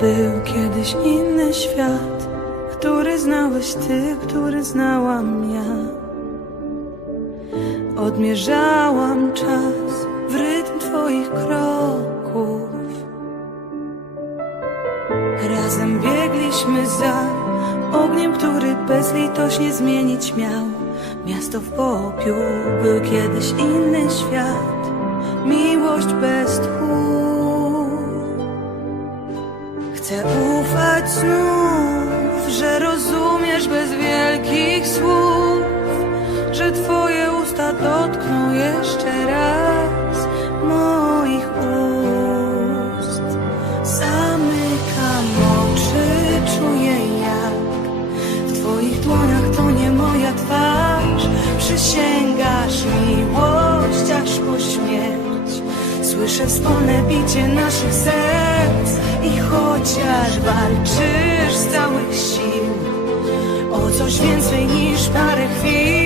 Był kiedyś inny świat, który znałeś ty, który znałam ja. Odmierzałam czas w rytm twoich kroków. Razem biegliśmy za ogniem, który bezlitośnie zmienić miał. Miasto w popiół był kiedyś inny świat, miłość bez tchu. Twoje usta dotkną jeszcze raz moich ust. Zamykam oczy, czuję jak w twoich dłoniach to nie moja twarz. Przysięgasz miłość aż po śmierć. Słyszę wspólne bicie naszych serc i chociaż walczysz z całych sił o coś więcej niż parę chwil,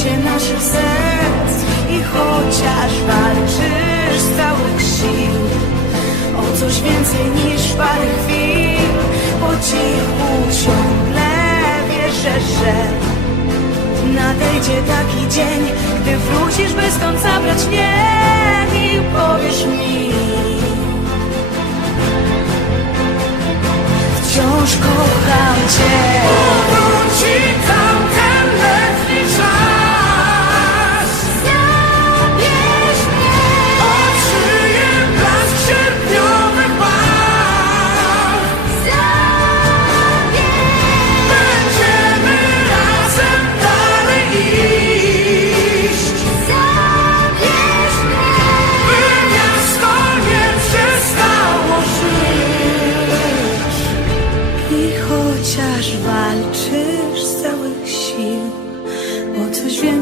Bicie naszych serc i chociaż walczysz z całych sił o coś więcej niż parę chwil, po cichu ciągle wierzę, że Nadejdzie taki dzień, gdy wrócisz, by stąd zabrać mnie i powiesz mi. Wciąż kocham Cię.